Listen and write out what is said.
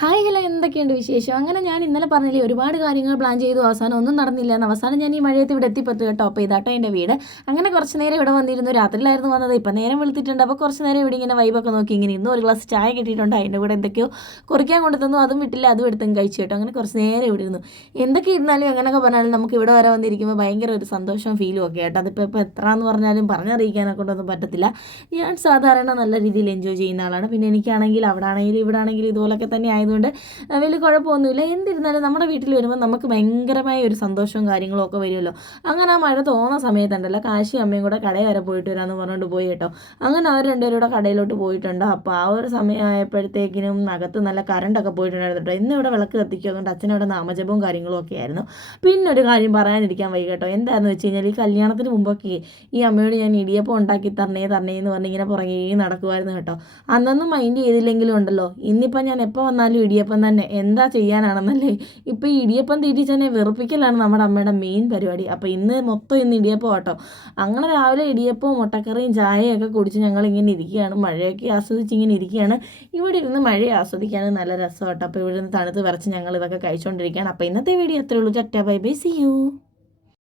Hi hello, എന്തൊക്കെയുണ്ട് വിശേഷം? അങ്ങനെ ഞാൻ ഇന്നലെ പറഞ്ഞില്ലേ ഒരുപാട് കാര്യങ്ങൾ പ്ലാൻ ചെയ്തു, അവസാനം ഒന്നും നടന്നില്ല എന്ന്. അവസാനം ഞാൻ ഈ മഴയത്ത് ഇവിടെ എത്തിപ്പെട്ടു കേട്ടോ. അപ്പോൾ ഇതാട്ടോ എൻ്റെ വീട്. അങ്ങനെ കുറച്ച് നേരം ഇവിടെ വന്നിരുന്നു. രാത്രിയിലായിരുന്നു വന്നത്, ഇപ്പം നേരം വെളുത്തിട്ടുണ്ട്. അപ്പോൾ കുറച്ച് നേരം ഇവിടെ ഇങ്ങനെ വൈബൊക്കെ നോക്കി ഇങ്ങനെ ഇരുന്നു. ഒരു ഗ്ലാസ് ചായ കിട്ടിയിട്ടുണ്ട്, അതിൻ്റെ കൂടെ എന്തൊക്കെയോ കുറിക്കാൻ കൊണ്ടു തന്നു, അതും വിട്ടില്ല, അതും എടുത്തും കഴിച്ചു കേട്ടോ. അങ്ങനെ കുറച്ച് നേരം ഇവിടെ ഇരുന്നു. എന്തൊക്കെ ഇരുന്നാലും എങ്ങനെയൊക്കെ പറഞ്ഞാലും നമുക്ക് ഇവിടെ വരെ വന്നിരിക്കുമ്പോൾ ഭയങ്കര ഒരു സന്തോഷവും ഫീലും ഒക്കെ കേട്ടോ. അതിപ്പോൾ എത്ര എന്ന് പറഞ്ഞാലും പറഞ്ഞറിയിക്കാനൊക്കെ കൊണ്ടൊന്നും പറ്റത്തില്ല. ഞാൻ സാധാരണ നല്ല രീതിയിൽ എൻജോയ് ചെയ്യുന്ന ആളാണ്. പിന്നെ എനിക്കാണെങ്കിൽ അവിടെ ആണെങ്കിലും ഇവിടെ ആണെങ്കിലും ഇതുപോലൊക്കെ തന്നെ ആയതുകൊണ്ട് വലിയ കുഴപ്പമൊന്നുമില്ല. എന്നിരുന്നാലും നമ്മുടെ വീട്ടിൽ വരുമ്പോൾ നമുക്ക് ഭയങ്കരമായ ഒരു സന്തോഷവും കാര്യങ്ങളും ഒക്കെ വരുമല്ലോ. അങ്ങനെ ആ മഴ തോന്നുന്ന സമയത്തുണ്ടല്ലോ, കാശി അമ്മയും കൂടെ കടയിൽ വരെ പോയിട്ട് വരാമെന്ന് പറഞ്ഞുകൊണ്ട് പോയി കേട്ടോ. അങ്ങനെ അവർ രണ്ടുപേരും കൂടെ കടയിലോട്ട് പോയിട്ടുണ്ട്. അപ്പോൾ ആ ഒരു സമയമായപ്പോഴത്തേക്കിനും അകത്ത് നല്ല കറണ്ടൊക്കെ പോയിട്ടുണ്ടായിരുന്നു കേട്ടോ. ഇന്ന് ഇവിടെ വിളക്ക് കത്തിക്കുക, അതുകൊണ്ട് അച്ഛനവിടെ നാമജപവും കാര്യങ്ങളും ഒക്കെ ആയിരുന്നു. പിന്നെ ഒരു കാര്യം പറയാനിരിക്കാൻ വൈകി കേട്ടോ. എന്താണെന്ന് വെച്ച് കഴിഞ്ഞാൽ ഈ കല്യാണത്തിന് മുമ്പൊക്കെ ഈ അമ്മയോട് ഞാൻ ഇടിയപ്പം ഉണ്ടാക്കി തരണേ എന്ന് പറഞ്ഞ് ഇങ്ങനെ പുറകെ നടക്കുമായിരുന്നു കേട്ടോ. അന്നൊന്നും മൈൻഡ് ചെയ്തില്ലെങ്കിലും ഉണ്ടല്ലോ, ഇന്നിപ്പം ഞാൻ എപ്പോൾ വന്നാലും ഇടിയപ്പം തന്നെ എന്താ ചെയ്യാനാണെന്നല്ലേ. ഇപ്പോൾ ഈ ഇടിയപ്പം തീറ്റിച്ച് തന്നെ വെറുപ്പിക്കലാണ് നമ്മുടെ അമ്മയുടെ മെയിൻ പരിപാടി. അപ്പോൾ ഇന്ന് ഇടിയപ്പം കേട്ടോ. അങ്ങനെ രാവിലെ ഇടിയപ്പവും മുട്ടക്കറിയും ചായയൊക്കെ കുടിച്ച് ഞങ്ങളിങ്ങനെ ഇരിക്കുകയാണ്, മഴയൊക്കെ ആസ്വദിച്ച് ഇങ്ങനെ ഇരിക്കുകയാണ്. ഇവിടെ ഇരുന്ന് മഴയെ ആസ്വദിക്കാനും നല്ല രസം കേട്ടോ. അപ്പോൾ ഇവിടെ നിന്ന് തണുത്ത് വിറച്ച് ഞങ്ങൾ ഇതൊക്കെ കഴിച്ചുകൊണ്ടിരിക്കുകയാണ്. അപ്പോൾ ഇന്നത്തെ വീഡിയോ അത്രേ ഉള്ളൂ. ചറ്റാ ബൈ ബൈ, സീ യു.